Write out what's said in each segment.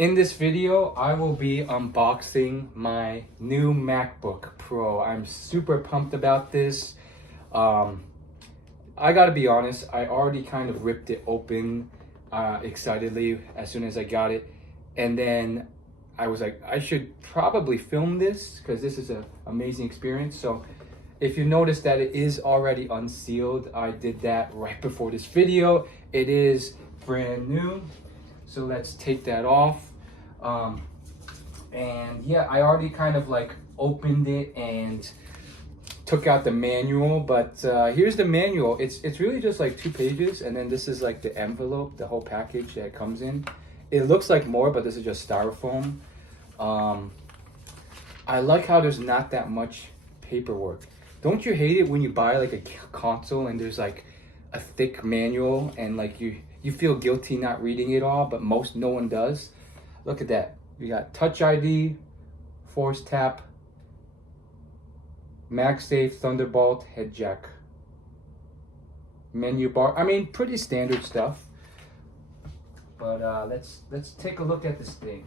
In this video, I will be unboxing my new MacBook Pro. I'm super pumped about this. I gotta be honest, I already kind of ripped it open excitedly as soon as I got it. And then I was like, I should probably film this because this is an amazing experience. So if you notice that it is already unsealed, I did that right before this video. It is brand new. So let's take that off. And yeah, I already kind of like opened it and took out the manual, but here's the manual. It's really just like 2 pages, and then this is like the envelope, the whole package that it comes in. It looks like more, but this is just styrofoam. I like how there's not that much paperwork. Don't you hate it when you buy like a console and there's like a thick manual and like you feel guilty not reading it all, but no one does? Look at that. We got Touch ID, Force Tap, MagSafe, Thunderbolt, head jack, menu bar. I mean, pretty standard stuff. But let's take a look at this thing.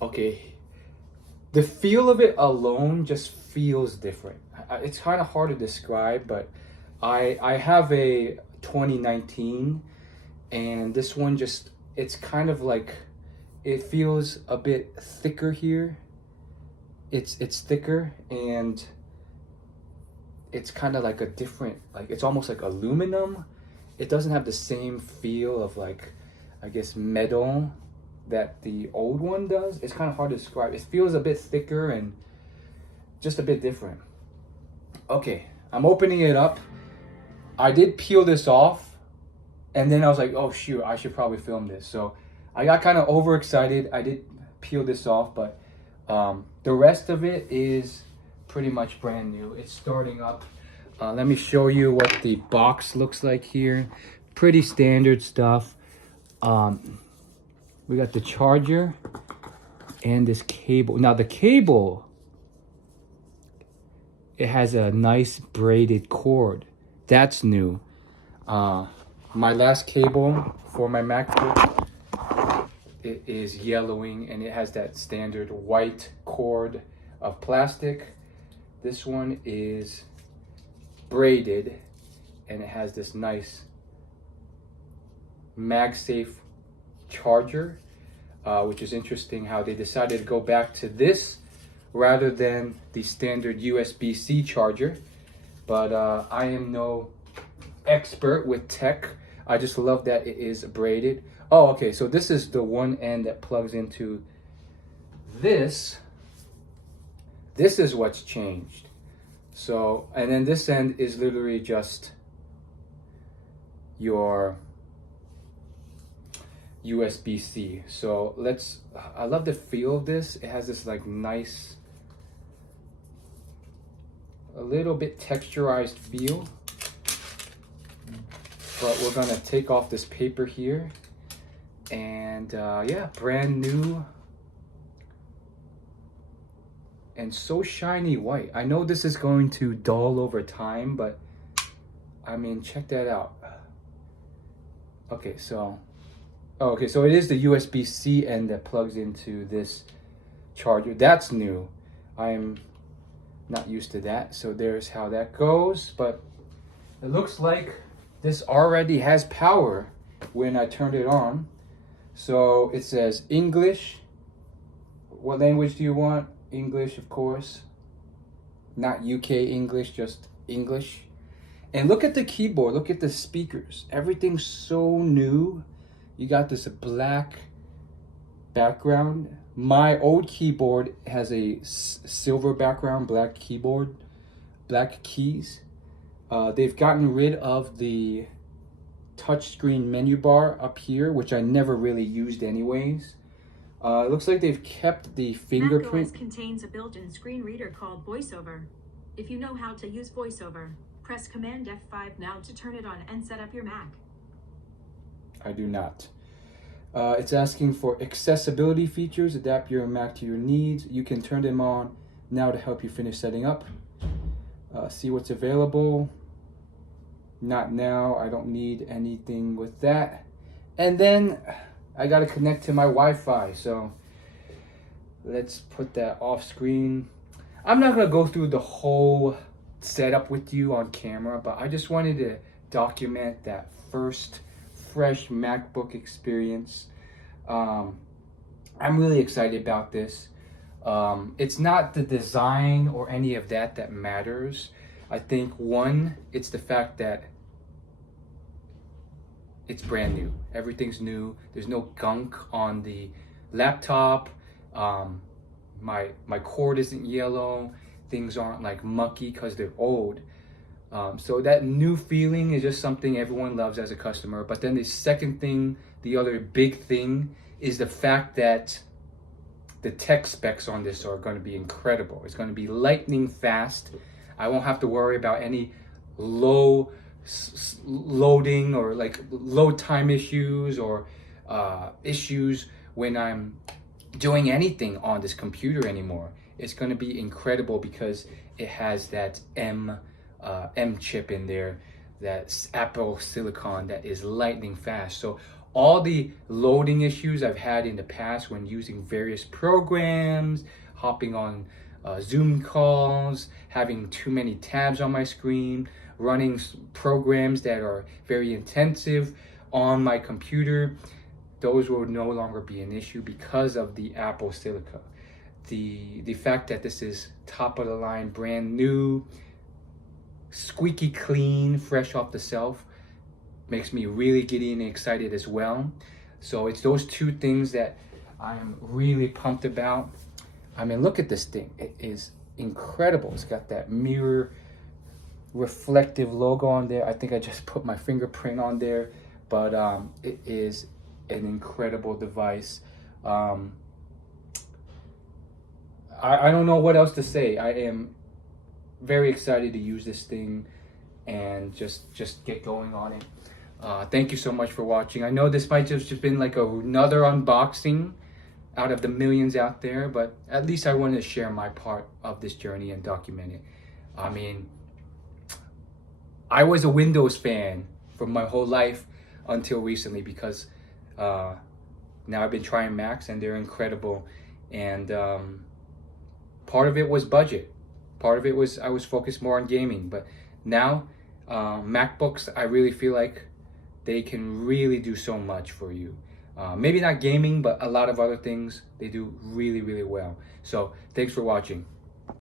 Okay, the feel of it alone just feels different. It's kind of hard to describe, but I have a 2019, and this one just, it's kind of like, it feels a bit thicker here. It's thicker, and it's kind of like a different, like it's almost like aluminum. It doesn't have the same feel of like, I guess, metal that the old one does. It's kind of hard to describe. It feels a bit thicker and just a bit different. Okay, I'm opening it up. I did peel this off, and then I was like, oh shoot, I should probably film this. So I got kind of overexcited. I did peel this off, but the rest of it is pretty much brand new. It's starting up. Let me show you what the box looks like here. Pretty standard stuff. We got the charger and this cable. Now the cable, it has a nice braided cord. That's new. My last cable for my MacBook, it is yellowing, and it has that standard white cord of plastic. This one is braided, and it has this nice MagSafe charger, which is interesting how they decided to go back to this rather than the standard USB-C charger. But I am no expert with tech. I just love that it is braided. Oh, okay, so this is the one end that plugs into this. This is what's changed. So, and then this end is literally just your USB-C. So I love the feel of this. It has this like nice, a little bit texturized feel. But we're gonna take off this paper here, and yeah, brand new and so shiny white. I know this is going to dull over time, but I mean, check that out. Okay, so it is the USB-C end that plugs into this charger. That's new. I am not used to that, so there's how that goes. But it looks like this already has power when I turned it on. So it says English. What language do you want? English, of course. Not UK English, just English. And look at the keyboard. Look at the speakers. Everything's so new. You got this black background. My old keyboard has a silver background, black keyboard, black keys. They've gotten rid of the touchscreen menu bar up here, which I never really used anyways. It looks like they've kept the fingerprint. macOS contains a built-in screen reader called VoiceOver. If you know how to use VoiceOver, press Command F5 now to turn it on and set up your Mac. I do not. It's asking for accessibility features. Adapt your Mac to your needs. You can turn them on now to help you finish setting up. See what's available. Not now. I don't need anything with that. And then I gotta connect to my Wi-Fi, so let's put that off screen. I'm not gonna go through the whole setup with you on camera, but I just wanted to document that first fresh MacBook experience. I'm really excited about this. It's not the design or any of that that matters. I think one, it's the fact that it's brand new. Everything's new. There's no gunk on the laptop. My cord isn't yellow. Things aren't like mucky because they're old. So that new feeling is just something everyone loves as a customer. But then the second thing, the other big thing, is the fact that the tech specs on this are going to be incredible. It's going to be lightning fast. I won't have to worry about any loading or like load time issues or issues when I'm doing anything on this computer anymore. It's going to be incredible because it has that M chip in there, that Apple silicon that is lightning fast. So all the loading issues I've had in the past when using various programs, hopping on Zoom calls, having too many tabs on my screen, running programs that are very intensive on my computer, those will no longer be an issue because of the Apple silicon. The fact that this is top of the line, brand new, squeaky clean, fresh off the shelf, makes me really giddy and excited as well. So it's those two things that I am really pumped about. I mean, look at this thing. It is incredible. It's got that mirror reflective logo on there. I think I just put my fingerprint on there, but it is an incredible device. I don't know what else to say. I am very excited to use this thing and just get going on it. Thank you so much for watching. I know this might just been like another unboxing out of the millions out there, but at least I wanted to share my part of this journey and document it. I mean, I was a Windows fan for my whole life until recently because now I've been trying Macs and they're incredible. And part of it was budget. Part of it was I was focused more on gaming. But now MacBooks, I really feel like they can really do so much for you. Maybe not gaming, but a lot of other things they do really, really well. So thanks for watching.